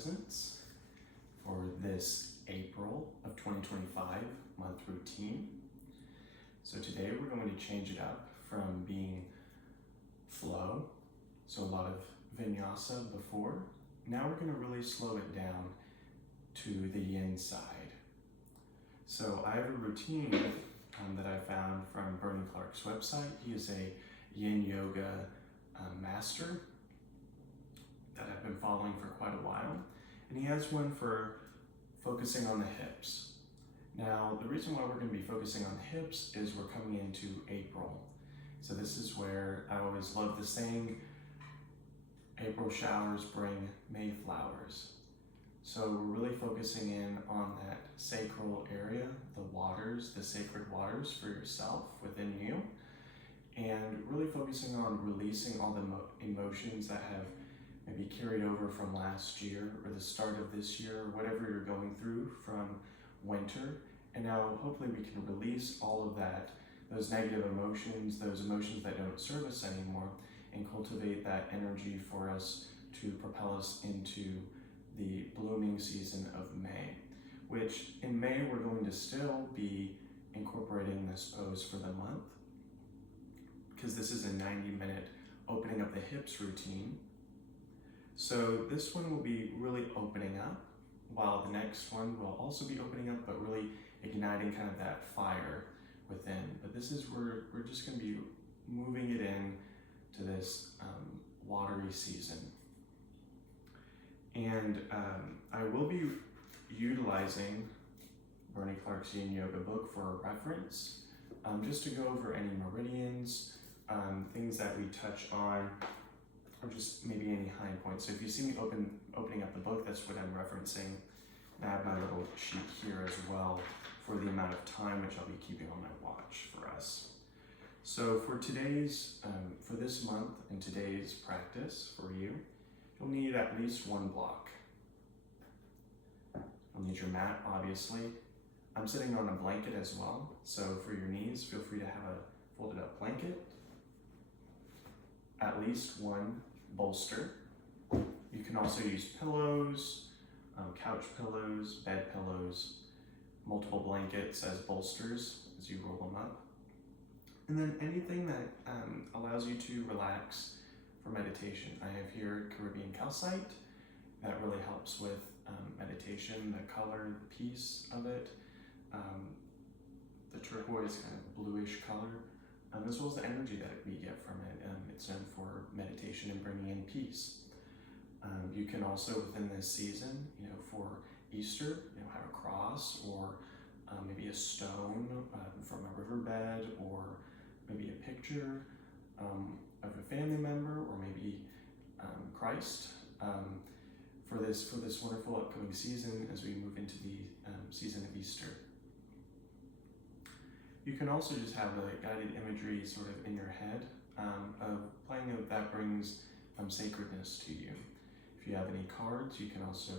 presence for this April of 2025 month routine. So today we're going to change it up from being flow, so a lot of vinyasa before. Now we're going to really slow it down to the yin side. So I have a routine that I found from Bernie Clark's website. He is a Yin Yoga master that I've been following for quite a while. And he has one for focusing on the hips. Now, the reason why we're going to be focusing on the hips is we're coming into April. So this is where I always love the saying, April showers bring May flowers. So we're really focusing in on that sacral area, the waters, the sacred waters for yourself within you, and really focusing on releasing all the emotions that have maybe carried over from last year or the start of this year, or whatever you're going through from winter. And now hopefully we can release all of that, those negative emotions, those emotions that don't serve us anymore, and cultivate that energy for us to propel us into the blooming season of May, which in May we're going to still be incorporating this pose for the month, because this is a 90-minute opening up the hips routine. So this one will be really opening up, while the next one will also be opening up, but really igniting kind of that fire within. But this is where we're just going to be moving it in to this watery season. And I will be utilizing Bernie Clark's Yin Yoga book for a reference, just to go over any meridians, things that we touch on, or just maybe any high points. So if you see me opening up the book, that's what I'm referencing. And I have my little sheet here as well for the amount of time which I'll be keeping on my watch for us. So for today's, for this month and today's practice for you, you'll need at least one block. You'll need your mat, obviously. I'm sitting on a blanket as well, so for your knees, feel free to have a folded up blanket. At least one bolster. You can also use pillows, couch pillows, bed pillows, multiple blankets as bolsters as you roll them up. And then anything that allows you to relax for meditation. I have here Caribbean calcite. That really helps with meditation, the color, the piece of it, the turquoise kind of bluish color, as well as the energy that we get from it. It's known for meditation and bringing in peace. You can also, within this season, for Easter, have a cross, or maybe a stone from a riverbed, or maybe a picture of a family member, or maybe Christ, for this wonderful upcoming season as we move into the season of Easter. You can also just have a guided imagery sort of in your head of playing that brings sacredness to you. If you have any cards, you can also,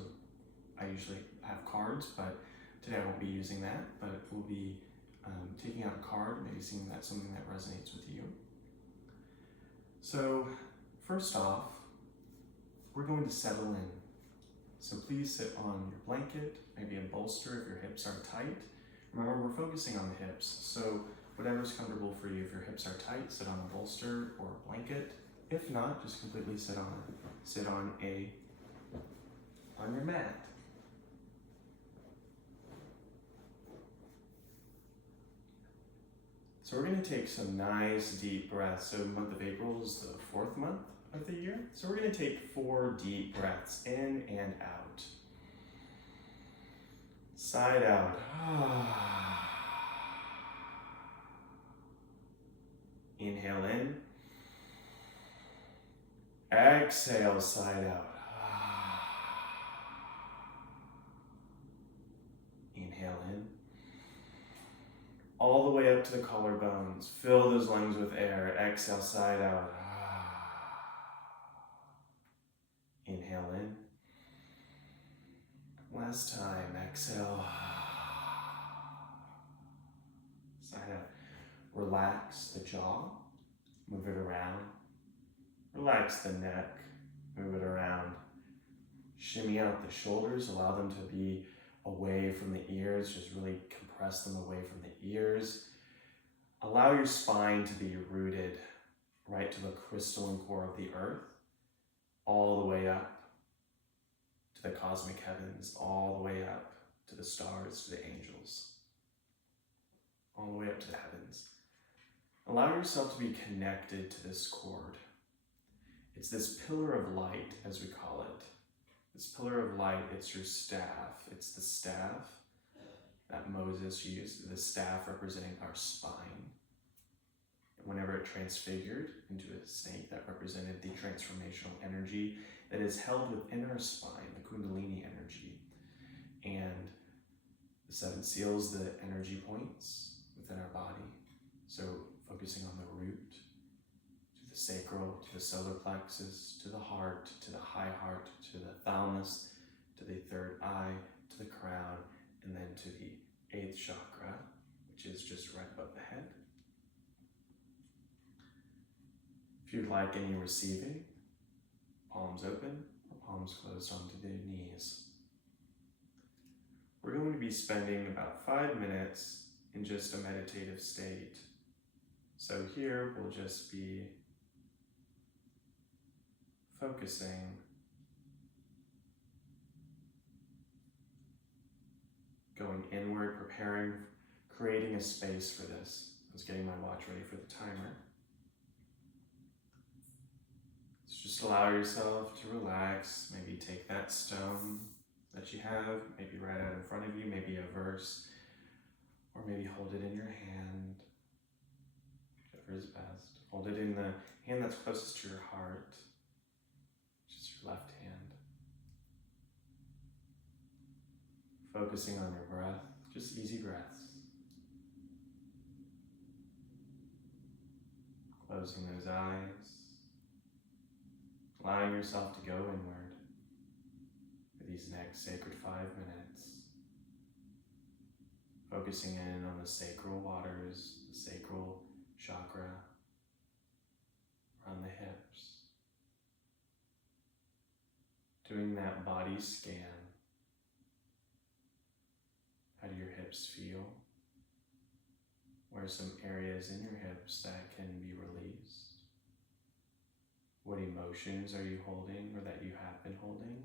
I usually have cards, but today I won't be using that, but we'll be taking out a card, maybe seeing that's something that resonates with you. So first off, we're going to settle in. So please sit on your blanket, maybe a bolster if your hips are tight. Remember, we're focusing on the hips, so whatever's comfortable for you. If your hips are tight, sit on a bolster or a blanket. If not, just completely sit on your mat. So we're going to take some nice deep breaths. So the month of April is the 4th month of the year. So we're going to take 4 deep breaths in and out. Side out. Inhale in. Exhale, side out. Inhale in. All the way up to the collarbones. Fill those lungs with air. Exhale, side out. Inhale in. Last time, exhale. Side out. Relax the jaw. Move it around. Relax the neck. Move it around. Shimmy out the shoulders, allow them to be away from the ears, just really compress them away from the ears. Allow your spine to be rooted right to the crystalline core of the earth, all the way up to the cosmic heavens, all the way up to the stars, to the angels, all the way up to the heavens. Allow yourself to be connected to this cord. It's this pillar of light, as we call it. This pillar of light, it's your staff. It's the staff that Moses used, the staff representing our spine. Whenever it transfigured into a snake, that represented the transformational energy that is held within our spine, the Kundalini energy. And the 7 seals, the energy points within our body. So focusing on the root, to the sacral, to the solar plexus, to the heart, to the high heart, to the thalamus, to the 3rd eye, to the crown, and then to the 8th chakra, which is just right above the head. If you'd like any receiving, palms open or palms closed onto the knees. We're going to be spending about 5 minutes in just a meditative state. So here we'll just be focusing, going inward, preparing, creating a space for this. I was getting my watch ready for the timer. So just allow yourself to relax, maybe take that stone that you have, maybe right out in front of you, maybe a verse, or maybe hold it in your hand, whichever is best. Hold it in the hand that's closest to your heart, which is your left hand. Focusing on your breath, just easy breaths. Closing those eyes, allowing yourself to go inward for these next sacred 5 minutes. Focusing in on the sacral waters, the sacral chakra, around the hips. Doing that body scan. How do your hips feel? Where are some areas in your hips that can be released? What emotions are you holding or that you have been holding?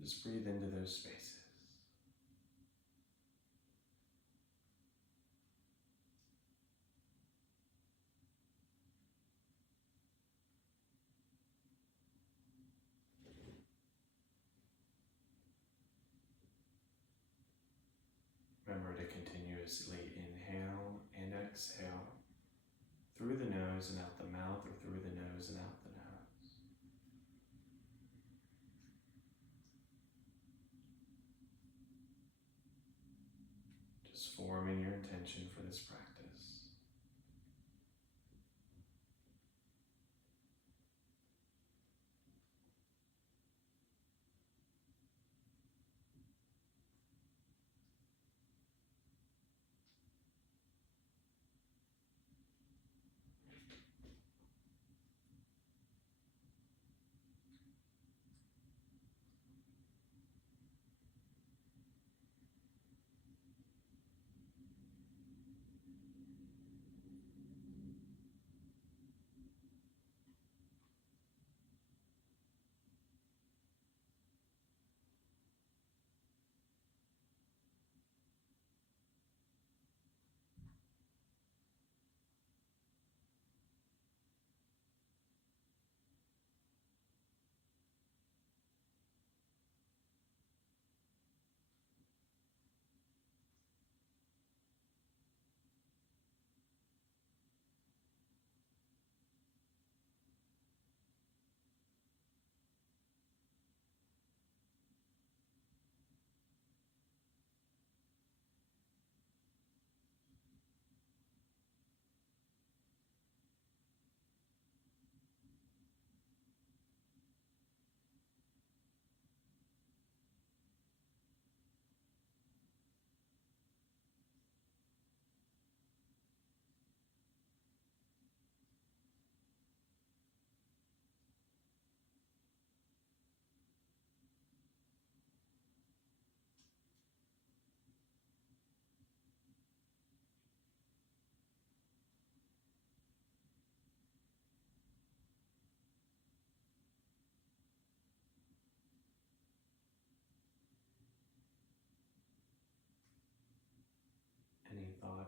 Just breathe into those spaces. Remember to continuously inhale and exhale through the nose and out the mouth, or through the nose and out the nose. Just forming your intention for this practice.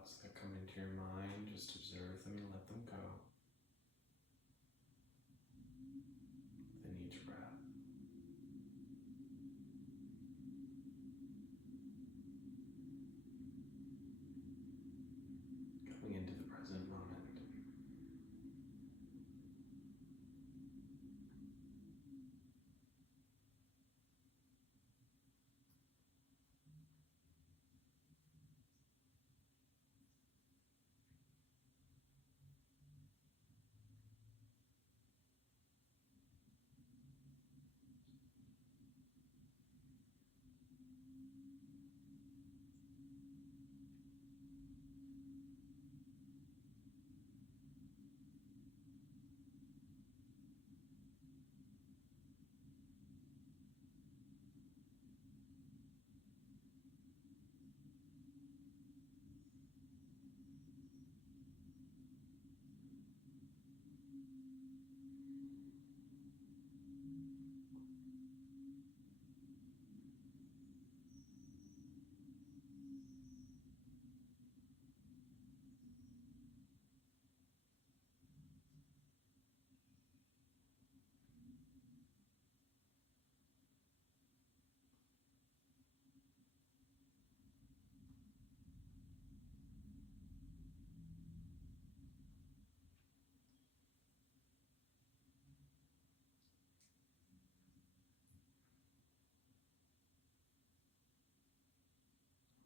thoughts that come into your mind, just observe them and let them go. Within each breath. Coming into the present moment.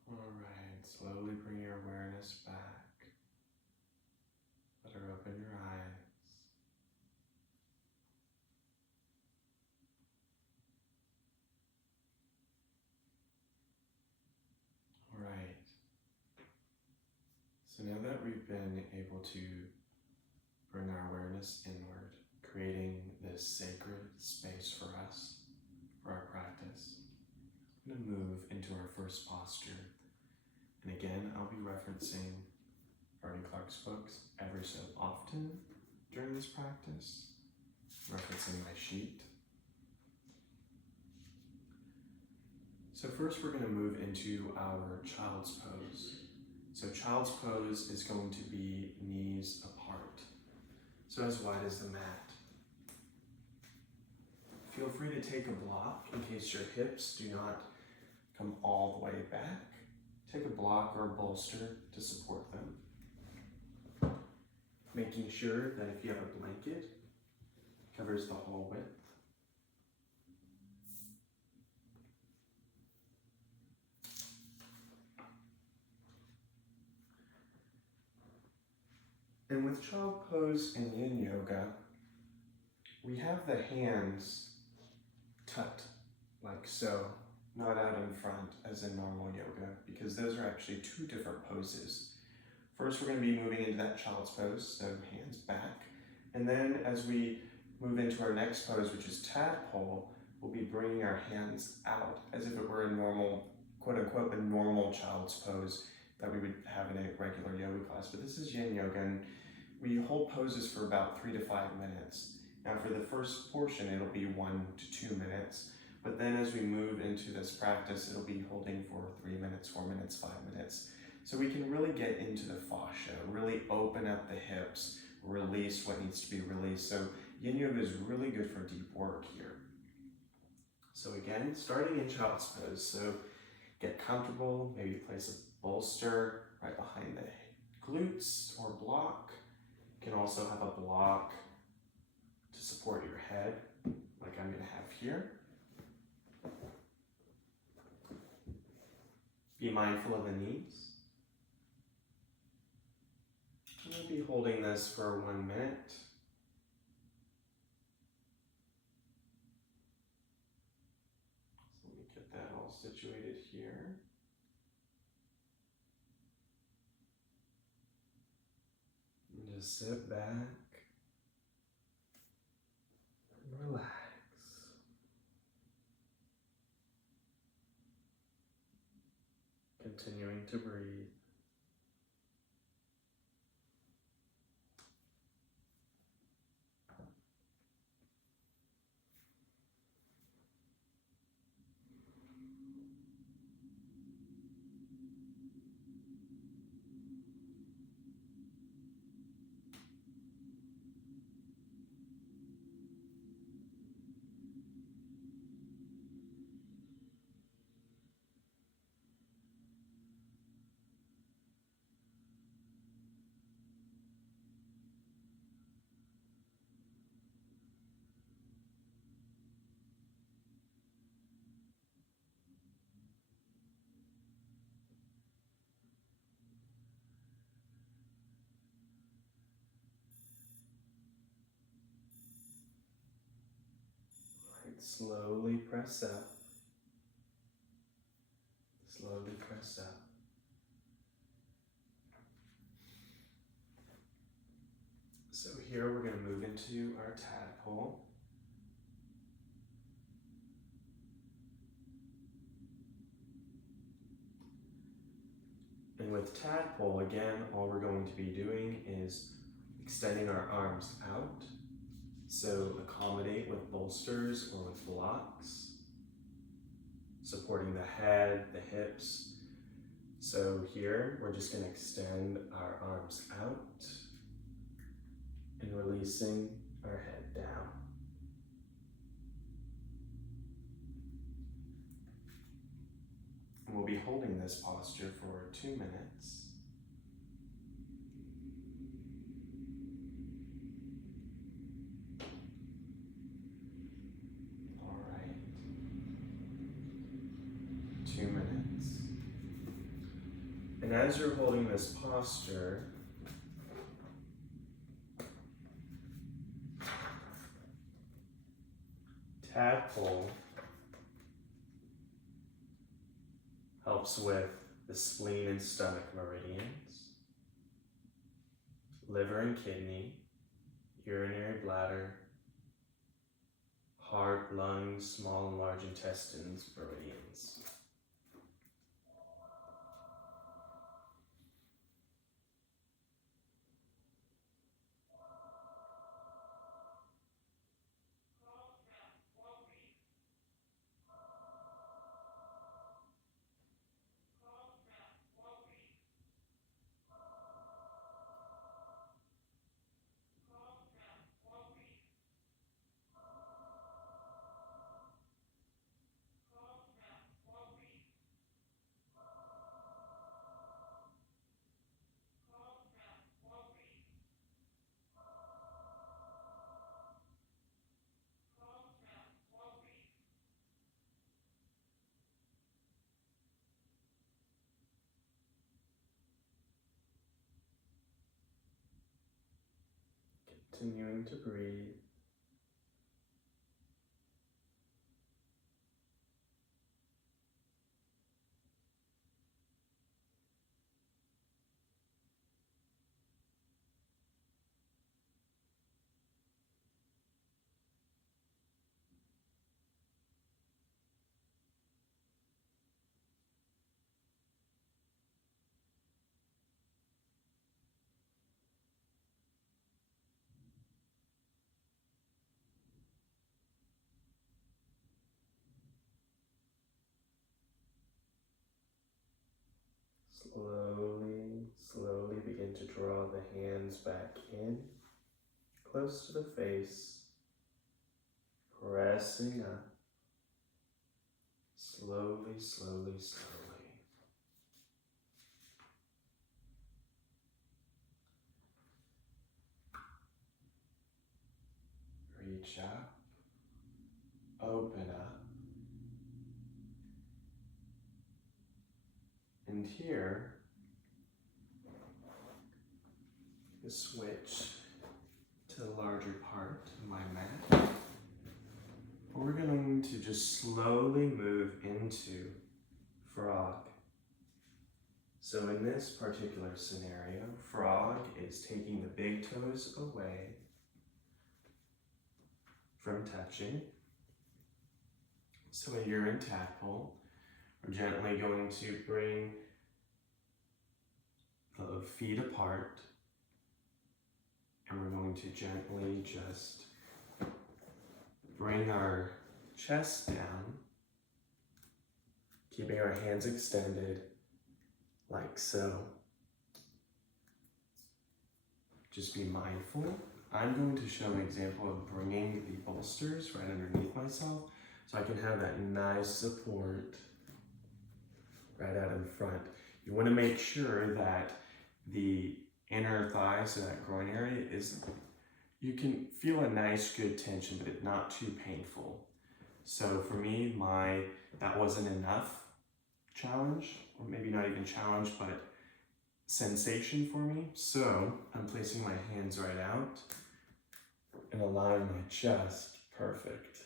Alright, slowly bring your awareness back. Let her open your eyes. Alright. So now that we've been able to bring our awareness inward, creating this sacred space for us, for our practice, I'm going to move into our first posture. And again, I'll be referencing Barney Clark's books every so often during this practice, referencing my sheet. So first we're going to move into our child's pose. So child's pose is going to be knees apart, so as wide as the mat. Feel free to take a block in case your hips do not come all the way back. Take a block or a bolster to support them. Making sure that if you have a blanket, it covers the whole width. And with child pose and yin yoga, we have the hands tucked like so, not out in front as in normal yoga, because those are actually two different poses. First, we're going to be moving into that child's pose, so hands back. And then as we move into our next pose, which is tadpole, we'll be bringing our hands out as if it were a normal, quote unquote, a normal child's pose that we would have in a regular yoga class. But this is yin yoga, and we hold poses for about 3 to 5 minutes. Now for the first portion, it'll be 1 to 2 minutes. But then as we move into this practice, it'll be holding for 3 minutes, 4 minutes, 5 minutes. So we can really get into the fascia, really open up the hips, release what needs to be released. So yin yoga is really good for deep work here. So again, starting in child's pose. So get comfortable, maybe place a bolster right behind the glutes or block. You can also have a block to support your head, like I'm gonna have here. Be mindful of the knees. We'll be holding this for 1 minute. So let me get that all situated here. And just sit back and relax. Continuing to breathe. slowly press up. Slowly press up. So here we're going to move into our tadpole. And with tadpole, again, all we're going to be doing is extending our arms out. So accommodate with bolsters or with blocks, supporting the head, the hips. So here, we're just going to extend our arms out and releasing our head down. And we'll be holding this posture for 2 minutes. All right. 2 minutes. And as you're holding this posture, tadpole helps with the spleen and stomach meridians, liver and kidney, urinary bladder, heart, lungs, small and large intestines meridians. Continuing to breathe. Slowly begin to draw the hands back in, close to the face, pressing up, slowly. Reach up, open up, and here, the switch to the larger part of my mat. We're going to just slowly move into frog. So in this particular scenario, frog is taking the big toes away from touching. So when you're in tadpole, we're gently going to bring the feet apart, and we're going to gently just bring our chest down, keeping our hands extended like so. Just be mindful. I'm going to show an example of bringing the bolsters right underneath myself so I can have that nice support right out in front. You want to make sure that the inner thigh, so that groin area, you can feel a nice good tension, but it's not too painful. So for me, that wasn't enough challenge, or maybe not even challenge, but sensation for me. So I'm placing my hands right out and allowing my chest, perfect.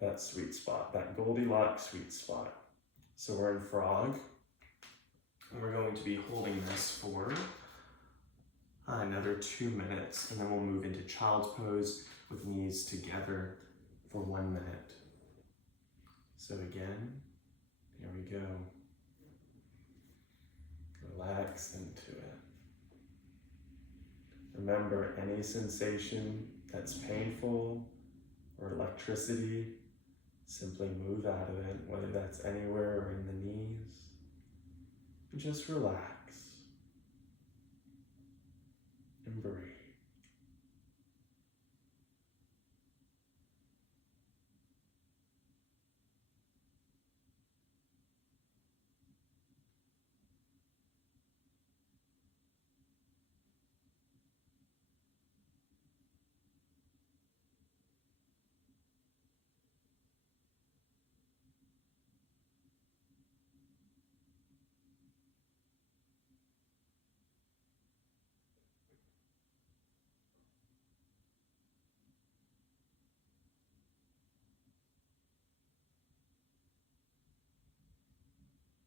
that sweet spot, that Goldilocks sweet spot. So we're in frog, and we're going to be holding this for another 2 minutes, and then we'll move into child's pose with knees together for 1 minute. So again, here we go. Relax into it. Remember, any sensation that's painful or electricity, simply move out of it, whether that's anywhere or in the knees. And just relax and breathe.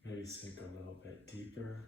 Maybe sink a little bit deeper.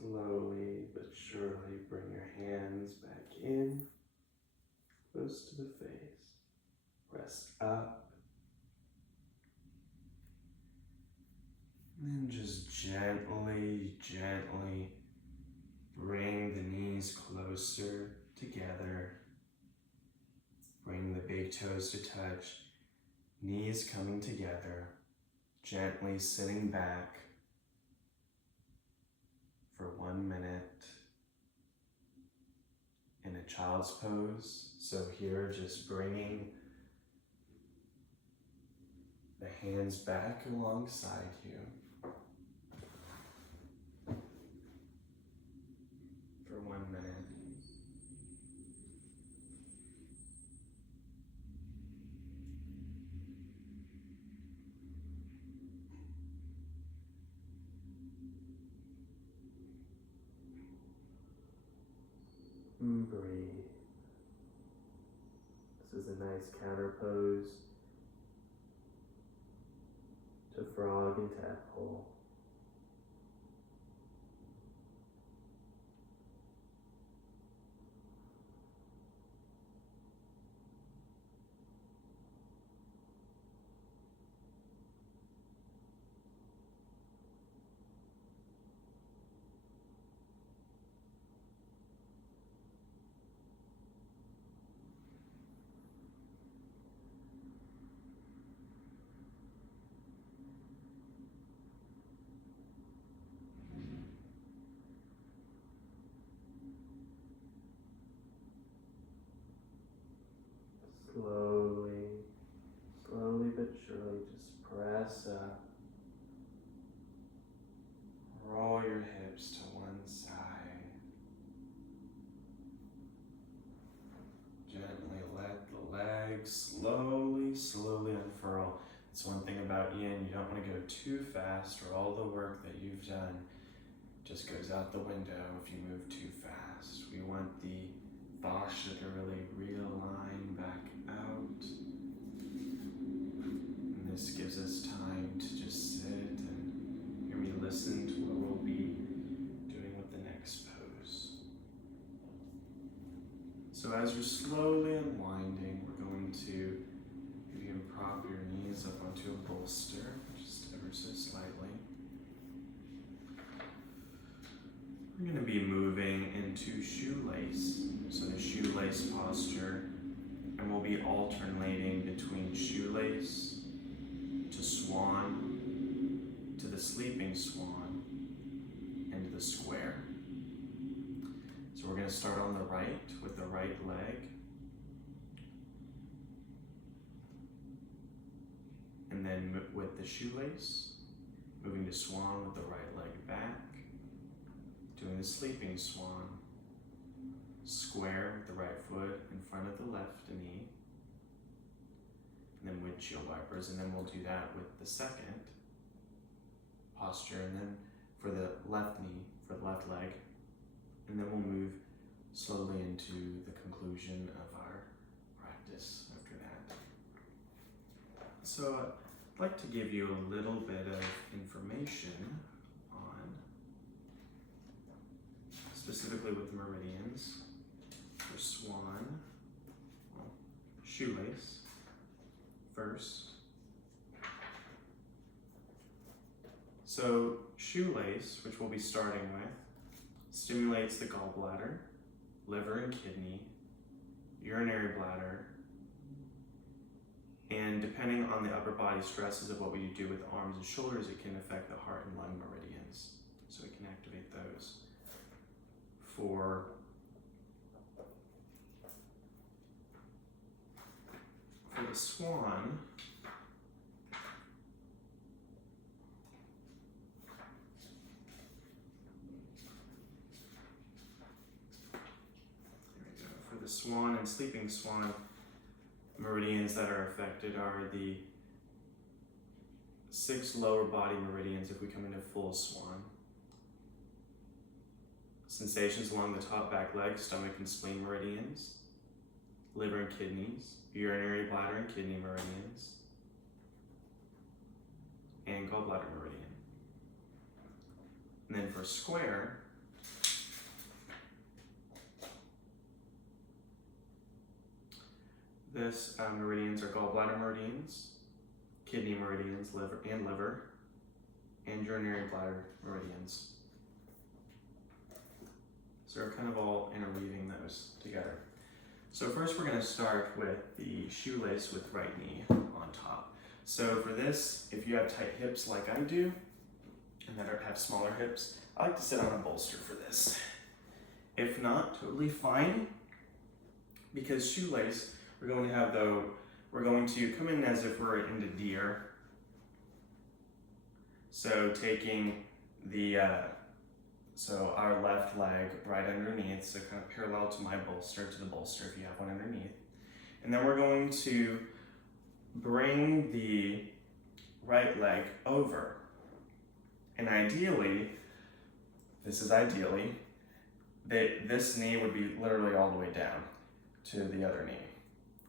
Slowly but surely bring your hands back in, close to the face. Rest up. And then just gently, gently bring the knees closer together. Bring the big toes to touch. Knees coming together. Gently sitting back for 1 minute in a child's pose. So here, just bringing the hands back alongside you for 1 minute. And breathe. This is a nice counter pose to frog and tadpole. Slowly but surely just press up. Roll your hips to one side. Gently let the legs slowly unfurl. That's one thing about Yin, you don't want to go too fast or all the work that you've done just goes out the window if you move too fast. We want the fascia to really realign back out. And this gives us time to just sit and hear me listen to what we'll be doing with the next pose. So as you're slowly unwinding, we're going to give you a prop your knees up onto a bolster, just ever so slightly. We're going to be moving into shoelace, so the shoelace posture, and we'll be alternating between shoelace to swan, to the sleeping swan, and to the square. So we're going to start on the right with the right leg, and then with the shoelace, moving to swan with the right leg back, doing the sleeping swan, square with the right foot in front of the left knee, and then windshield wipers, and then we'll do that with the second posture, and then for the left knee, for the left leg, and then we'll move slowly into the conclusion of our practice after that. So I'd like to give you a little bit of information on, specifically with the meridians, for swan, well, shoelace first. So shoelace, which we'll be starting with, stimulates the gallbladder, liver and kidney, urinary bladder, and depending on the upper body stresses of what we do with arms and shoulders, it can affect the heart and lung meridians. So it can activate those. For the swan, swan and sleeping swan, meridians that are affected are the 6 lower body meridians if we come into full swan. Sensations along the top back legs, stomach and spleen meridians, liver and kidneys, urinary bladder and kidney meridians, and gallbladder meridian. And then for square, this meridians are gallbladder meridians, kidney meridians, liver, and urinary bladder meridians. So we're kind of all interweaving those together. So first we're going to start with the shoelace with right knee on top. So for this, if you have tight hips like I do, and that have smaller hips, I like to sit on a bolster for this. If not, totally fine, because shoelace, we're going to come in as if we're into deer. So taking the, so our left leg right underneath, so kind of parallel to my bolster, to the bolster if you have one underneath. And then we're going to bring the right leg over. And ideally, this knee would be literally all the way down to the other knee.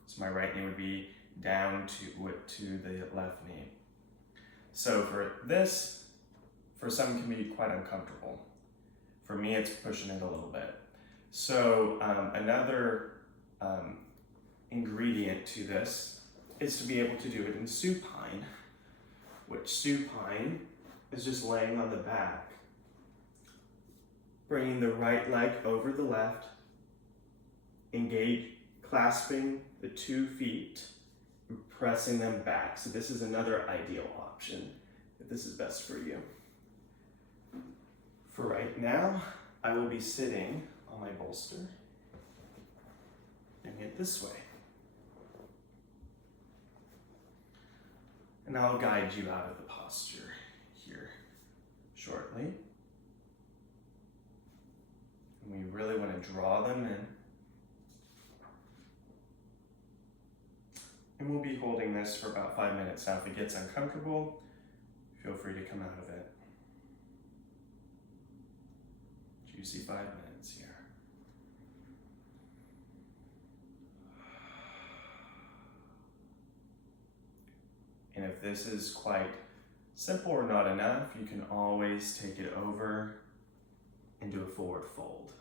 So my right knee would be down to the left knee. So for this, for some it can be quite uncomfortable. For me, it's pushing it a little bit. So another ingredient to this is to be able to do it in supine, which supine is just laying on the back, bringing the right leg over the left, clasping the 2 feet, and pressing them back. So this is another ideal option, if this is best for you. For right now, I will be sitting on my bolster, bring it this way. And I'll guide you out of the posture here shortly. And we really want to draw them in. And we'll be holding this for about 5 minutes. Now, if it gets uncomfortable, feel free to come out of it. Juicy 5 minutes here. And if this is quite simple or not enough, you can always take it over and do a forward fold.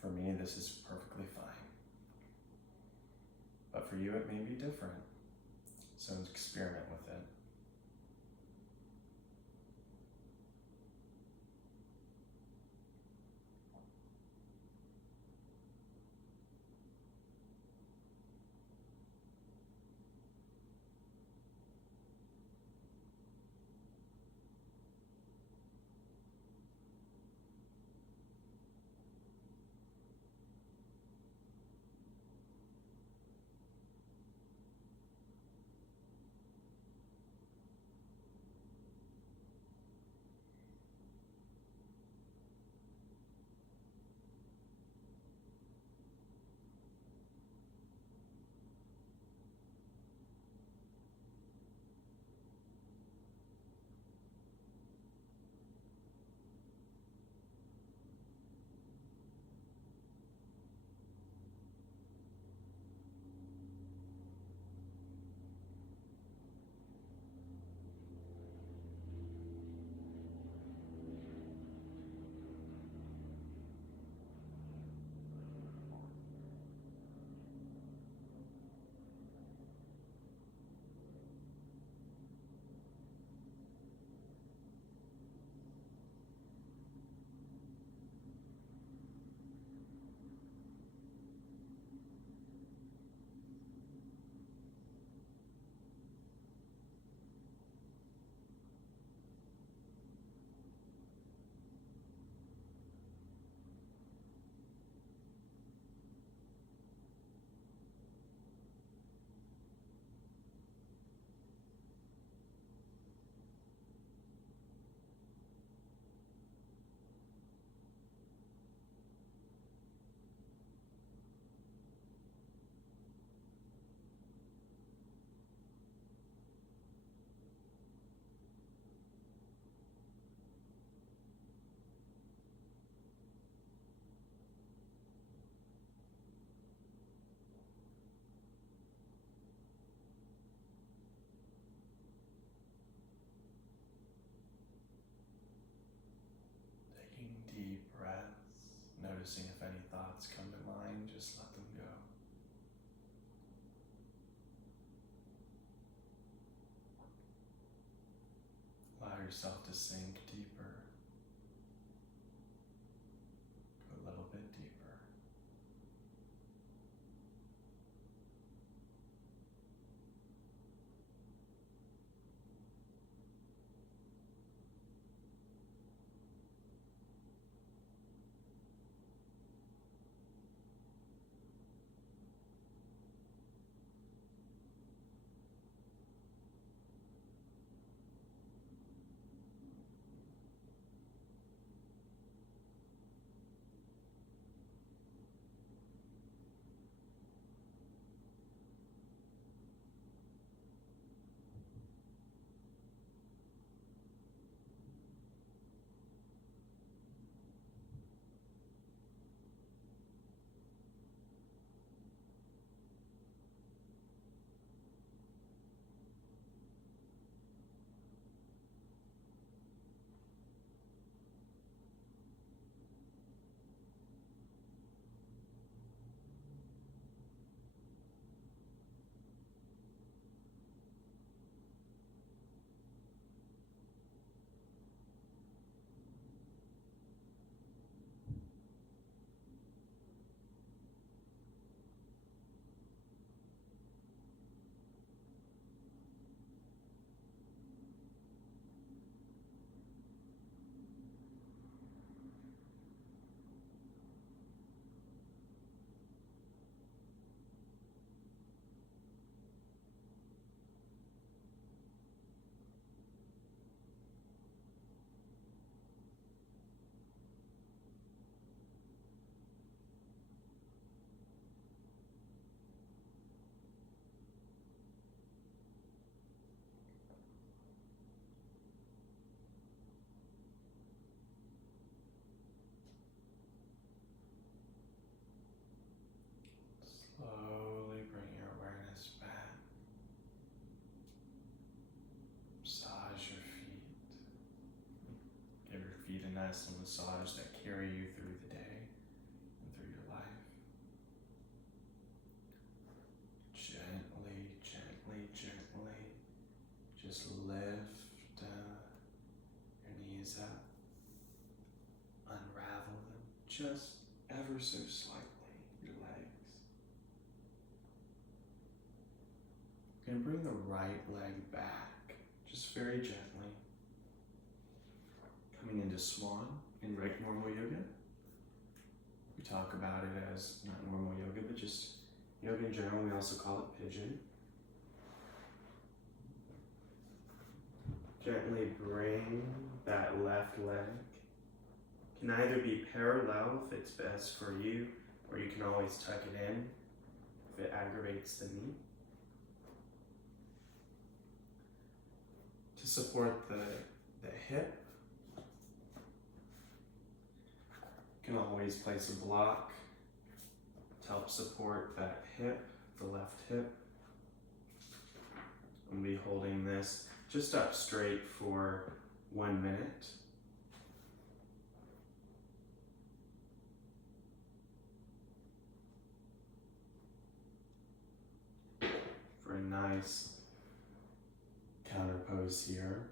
For me, this is perfectly fine. But for you, it may be different. So experiment with it. Taking deep breaths, noticing if any thoughts come to mind, just let them go. Allow yourself to sink deeper, go a little bit deeper. Slowly bring your awareness back. Massage your feet. Give your feet a nice little massage that carry you through the day and through your life. Gently, gently, gently just lift your knees up, unravel them just ever so slightly, your legs. You're going to bring the right leg back, just very gently. Coming into swan in normal yoga. We talk about it as not normal yoga, but just yoga in general. We also call it pigeon. Gently bring that left leg. Can either be parallel if it's best for you, or you can always tuck it in if it aggravates the knee. To support the hip, you can always place a block to help support that hip, the left hip. And be holding this just up straight for 1 minute. For a nice counter pose here.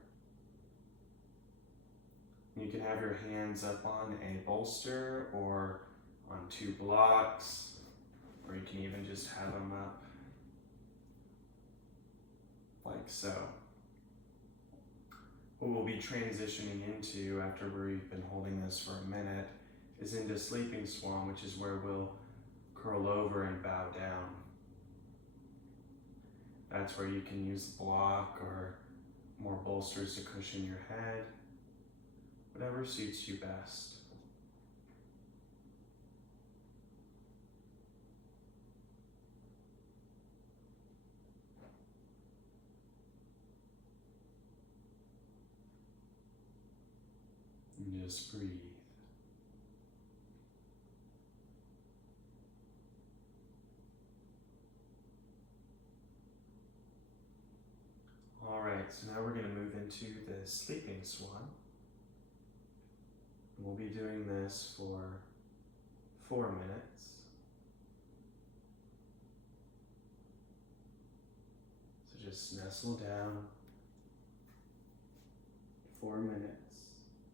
You can have your hands up on a bolster or on 2 blocks, or you can even just have them up like so. What we'll be transitioning into after we've been holding this for a minute is into sleeping swan, which is where we'll curl over and bow down. That's where you can use a block or more bolsters to cushion your head, whatever suits you best. And just breathe. All right, so now we're going to move into the sleeping swan. We'll be doing this for 4 minutes. So just nestle down. 4 minutes.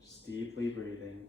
Just deeply breathing.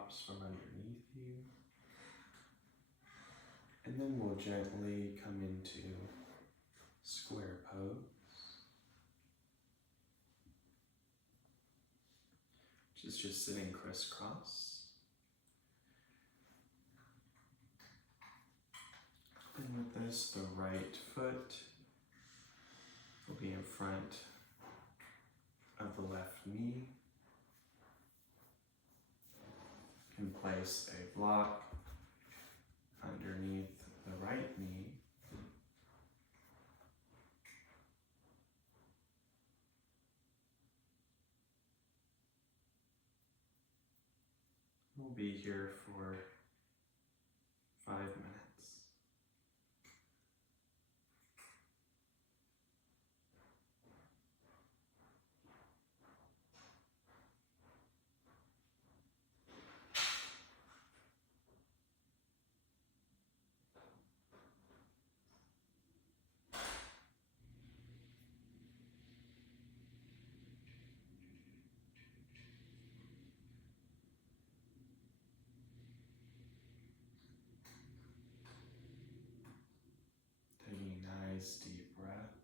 drops from underneath you. And then we'll gently come into square pose, which is just sitting crisscross. And with this, the right foot will be in front of the left knee. You can place a block underneath the right knee. We'll be here for 5 minutes. Taking nice deep breaths.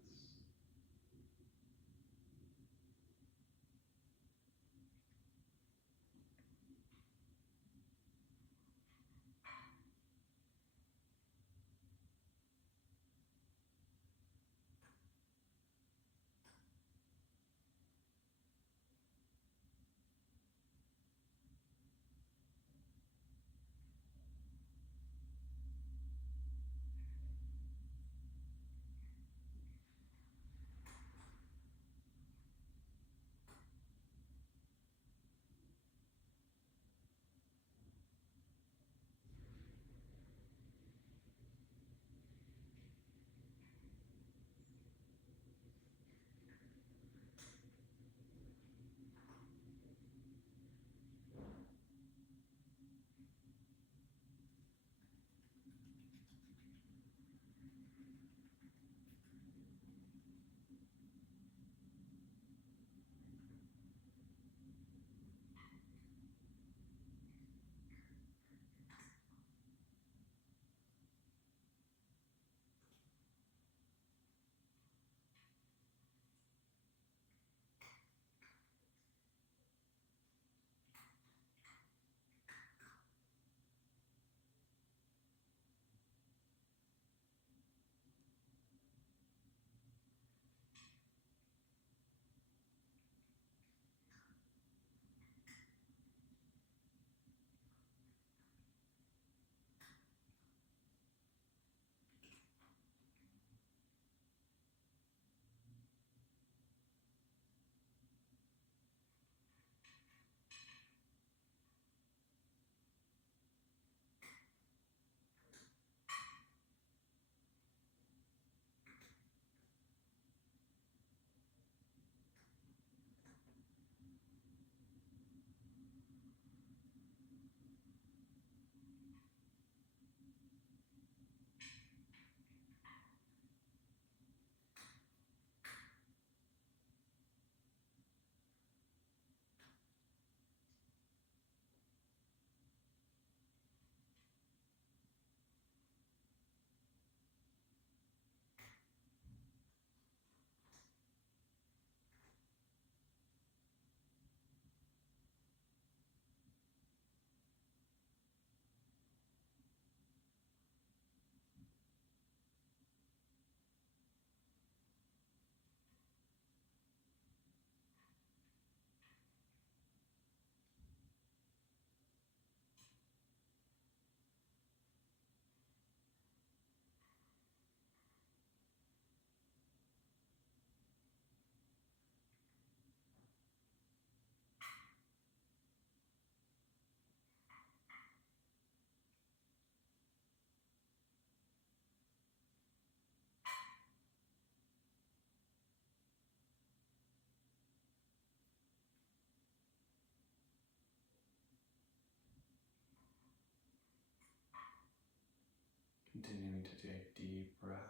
Continuing to take deep breaths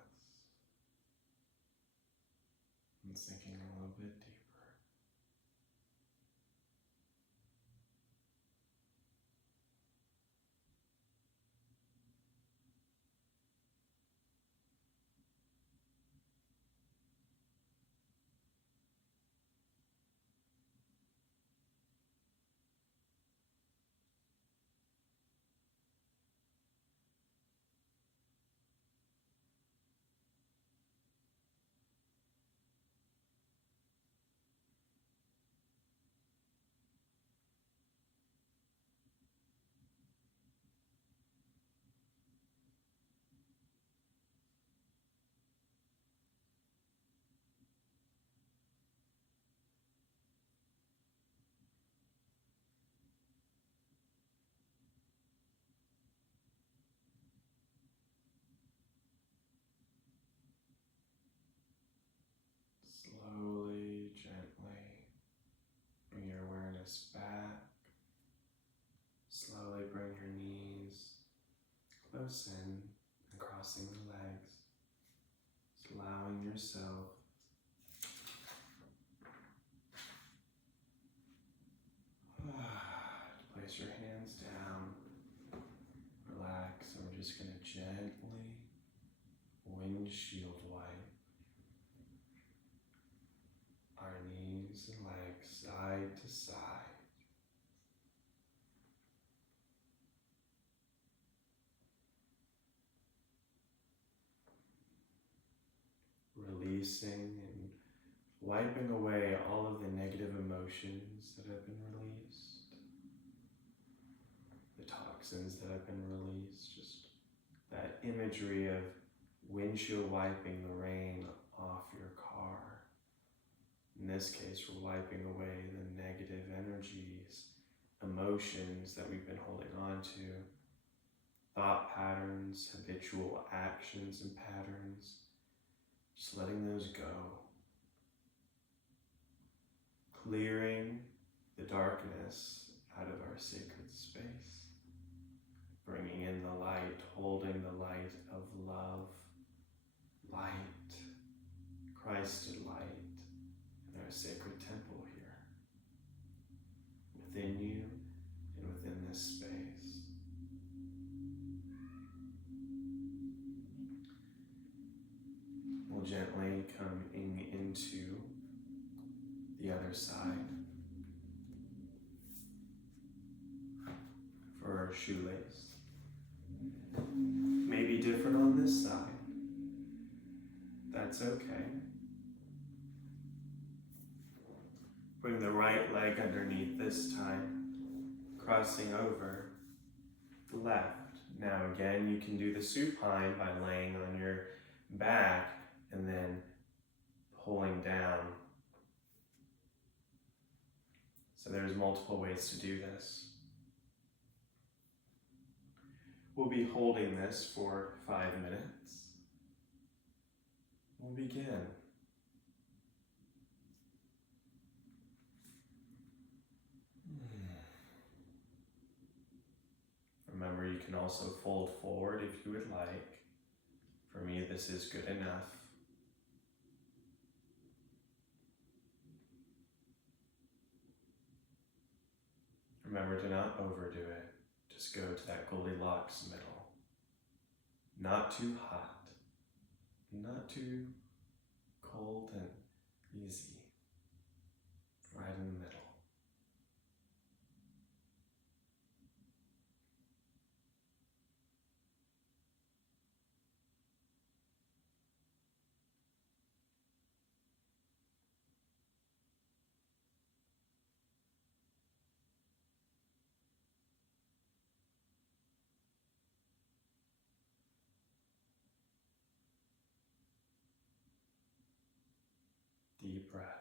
and sinking a little bit deeper. close and crossing the legs. Just allowing yourself to place your hands down, relax, and we're just going to gently windshield wipe our knees and legs side to side. Releasing and wiping away all of the negative emotions that have been released, the toxins that have been released, just that imagery of windshield wiping the rain off your car. In this case, we're wiping away the negative energies, emotions that we've been holding on to, thought patterns, habitual actions and patterns, just letting those go. Clearing the darkness out of our sacred space. Bringing in the light, holding the light of love, light, Christed light in our sacred temple here. Within you and within this space. We'll gently come into the other side for our shoelace. Maybe different on this side. That's okay. Bring the right leg underneath this time, crossing over the left. Now again, you can do the supine by laying on your back and then pulling down. So there's multiple ways to do this. We'll be holding this for 5 minutes. We'll begin. Remember, you can also fold forward if you would like. For me, this is good enough. Remember to not overdo it. Just go to that Goldilocks middle. Not too hot, not too cold and easy. Right in the middle. Deep breaths.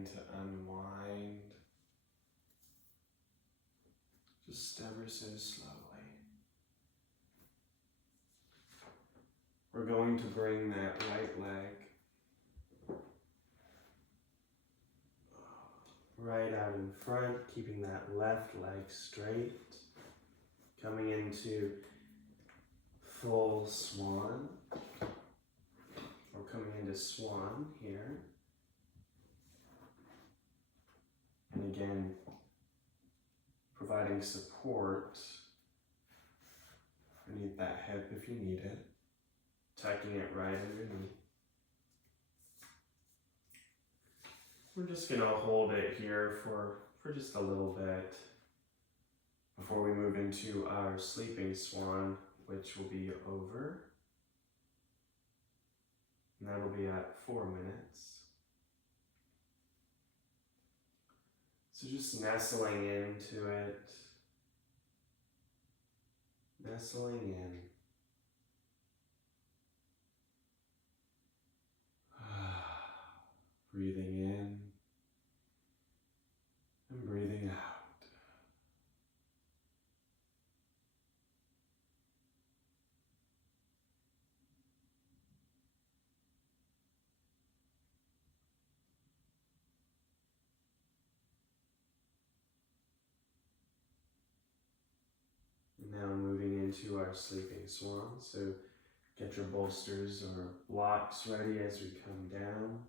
mind to unwind just ever so slowly. We're going to bring that right leg right out in front, keeping that left leg straight, coming into full swan, or coming into swan here. And again, providing support underneath that hip if you need it, tucking it right underneath. We're just going to hold it here for just a little bit before we move into our sleeping swan, which will be over. And that'll be at 4 minutes. So just nestling into it, nestling in. Breathing in and breathing out. Now moving into our sleeping swan. So get your bolsters or blocks ready as we come down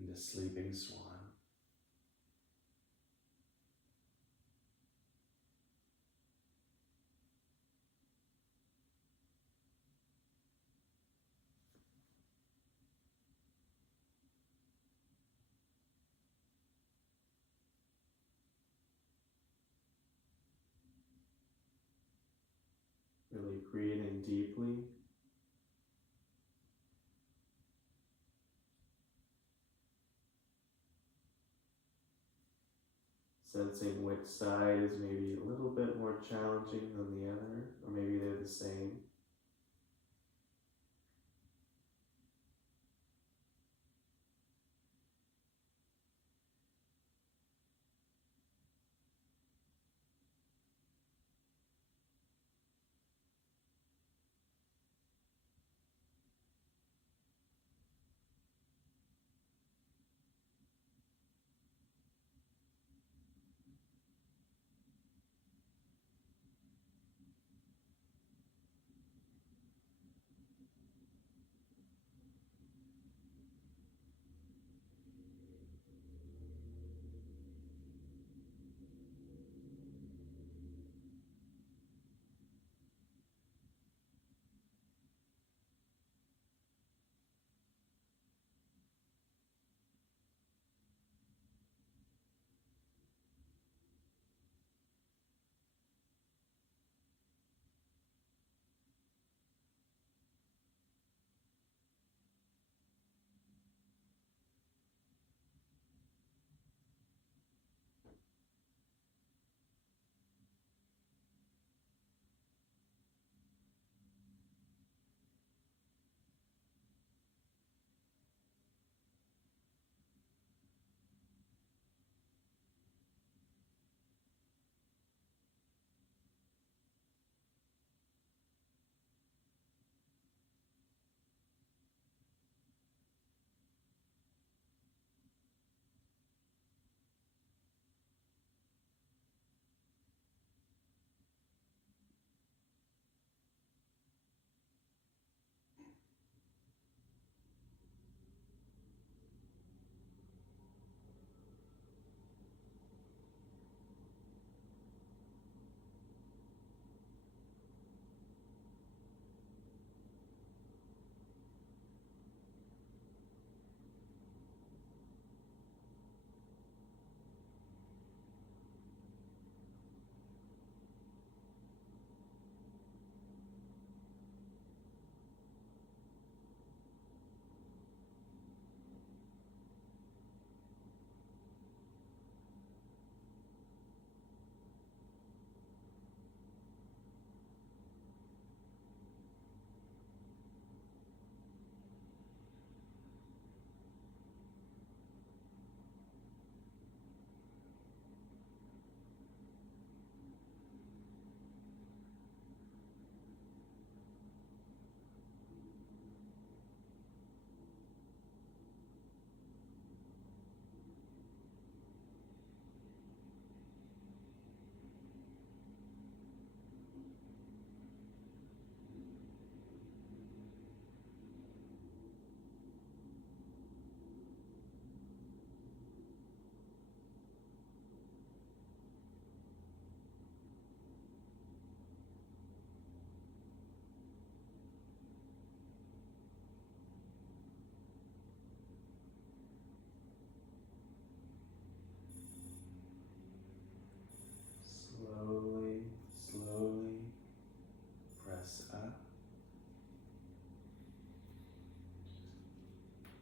into sleeping swan. Really breathing deeply. Sensing which side is maybe a little bit more challenging than the other, or maybe they're the same.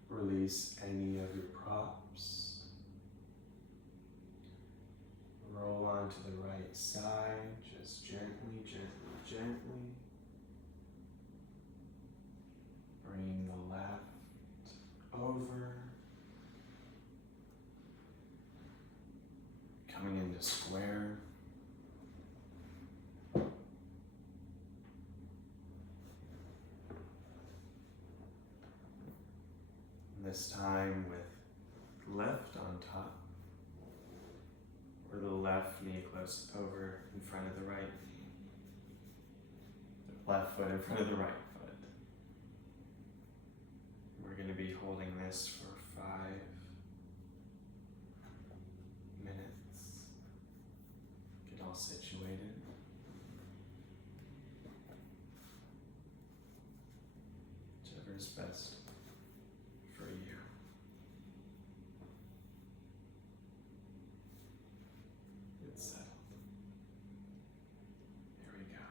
Release any of your props. Roll onto the right side, just gently, gently, gently. Bring the left over. Coming into square. This time with left on top, or the left knee close over in front of the right knee. The left foot in front of the right foot. We're going to be holding this for 5 minutes. Get all situated. Whichever is best for you. Get settled. Here we go.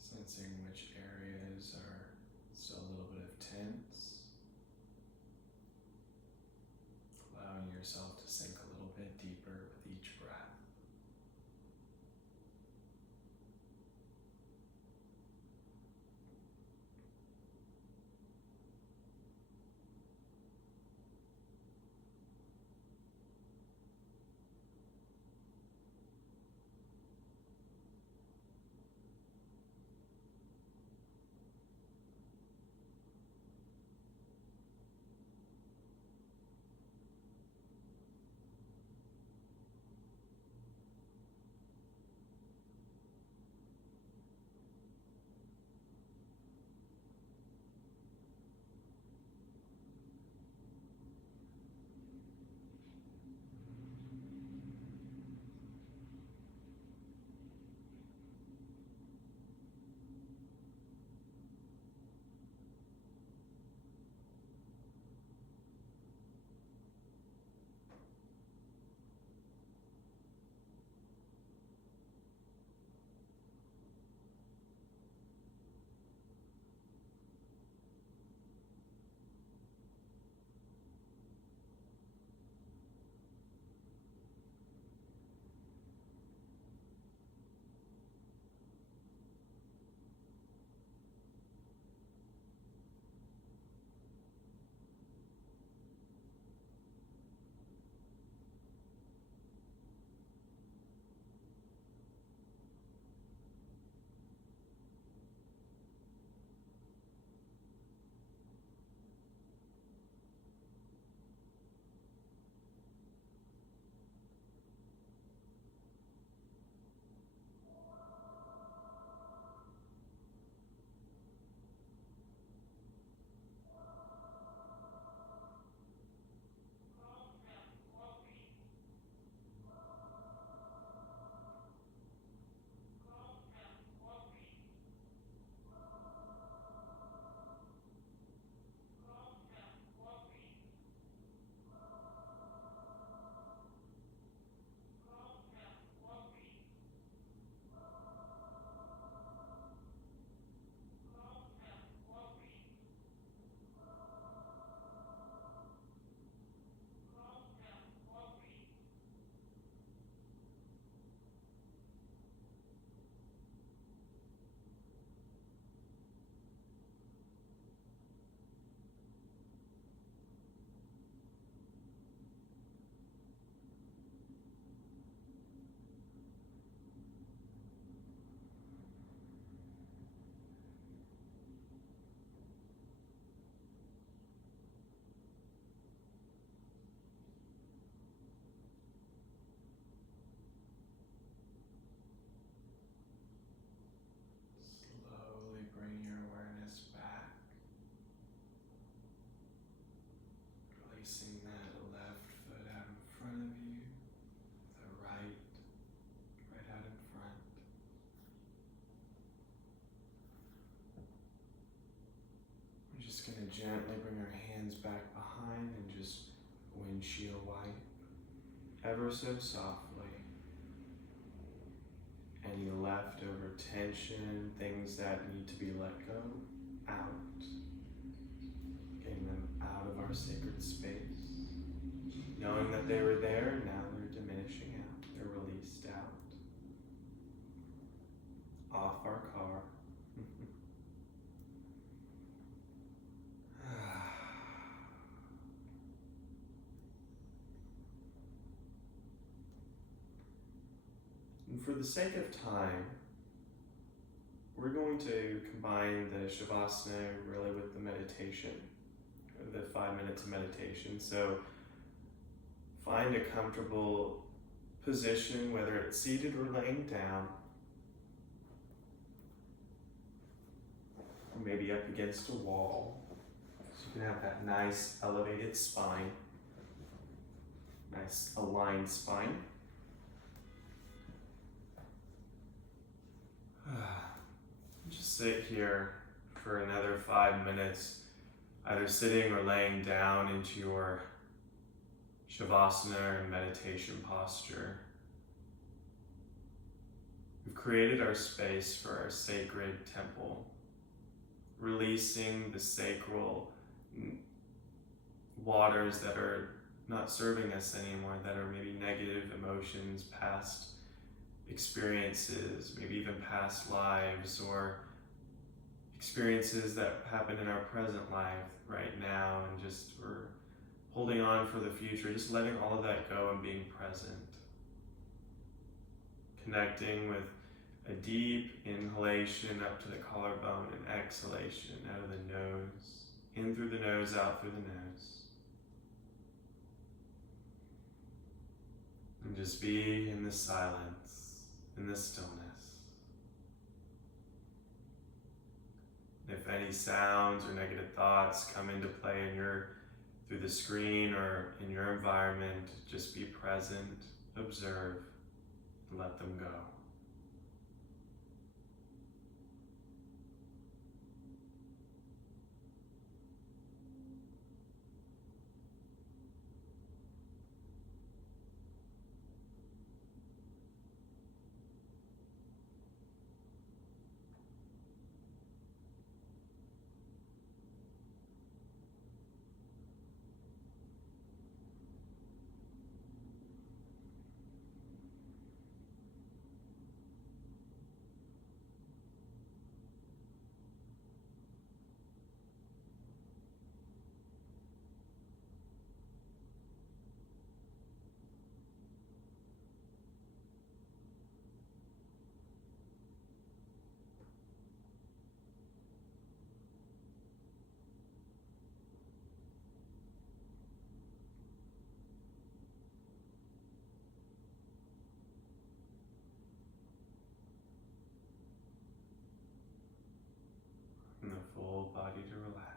Sensing which areas are still a little bit of tense. Allowing yourself to sink a little bit deeper with each breath. gently bring our hands back behind and just windshield wipe ever so softly any leftover tension, things that need to be let go, out. Getting them out of our sacred space. Knowing that they were there, now they're diminishing out. They're released out. Off our car. And for the sake of time, we're going to combine the Shavasana really with the meditation, the 5 minutes of meditation. So find a comfortable position, whether it's seated or laying down, or maybe up against a wall. So you can have that nice elevated spine, nice aligned spine. Just sit here for another 5 minutes, either sitting or laying down into your Shavasana and meditation posture. We've created our space for our sacred temple, releasing the sacral waters that are not serving us anymore, that are maybe negative emotions, past experiences, maybe even past lives, or experiences that happen in our present life right now, and just we're holding on for the future, just letting all of that go and being present. Connecting with a deep inhalation up to the collarbone and exhalation out of the nose, in through the nose, out through the nose. And just be in the silence, in the stillness. If any sounds or negative thoughts come into play through the screen or in your environment, just be present, observe, and let them go. And the full body to relax.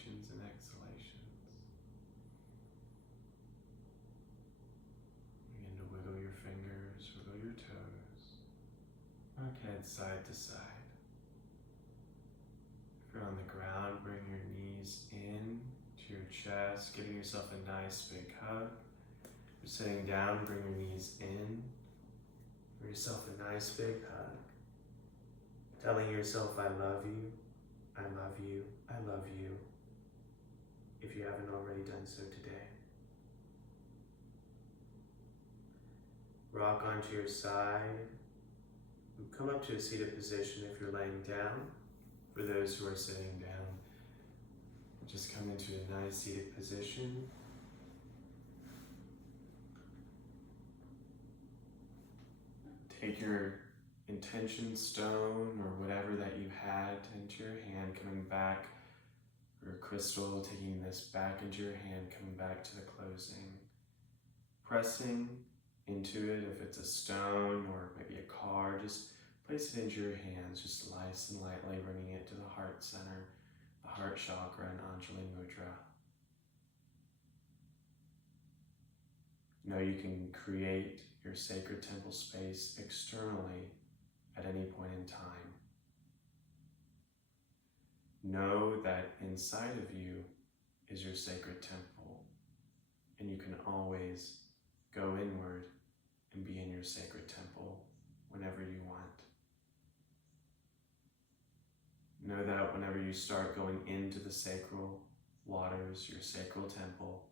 inhalations and exhalations. Begin to wiggle your fingers, wiggle your toes. Rock head side to side. If you're on the ground, bring your knees in to your chest, giving yourself a nice big hug. If you're sitting down, bring your knees in. Give yourself a nice big hug. Telling yourself, I love you, I love you, I love you, if you haven't already done so today. Rock onto your side. Come up to a seated position if you're laying down. For those who are sitting down, just come into a nice seated position. Take your intention stone or whatever that you had into your hand, coming back, or a crystal, taking this back into your hand, coming back to the closing. Pressing into it, if it's a stone or maybe a card, just place it into your hands, just nice and lightly, bringing it to the heart center, the heart chakra, and Anjali Mudra. Know you can create your sacred temple space externally at any point in time. Know that inside of you is your sacred temple, and you can always go inward and be in your sacred temple whenever you want. Know that whenever you start going into the sacral waters, your sacral temple,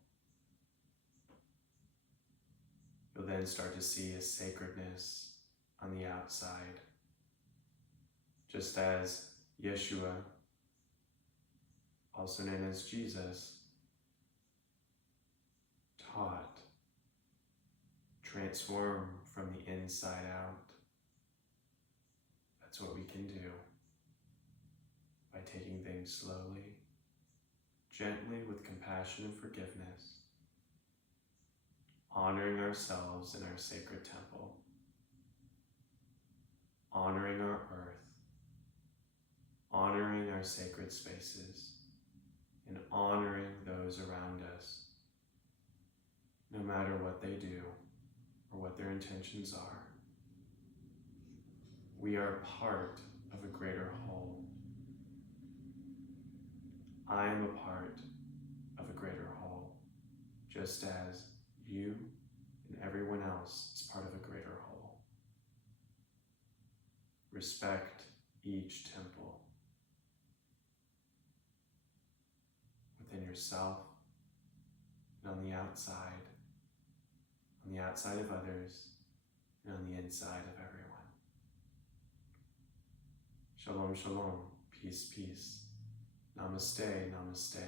you'll then start to see a sacredness on the outside. Just as Yeshua, also known as Jesus, taught, transform from the inside out. That's what we can do by taking things slowly, gently, with compassion and forgiveness, honoring ourselves in our sacred temple, honoring our earth, honoring our sacred spaces, and honoring those around us, no matter what they do or what their intentions are. We are part of a greater whole. I am a part of a greater whole, just as you and everyone else is part of a greater whole. Respect each temple within yourself and on the outside of others, and on the inside of everyone. Shalom, shalom, peace, peace. Namaste, namaste.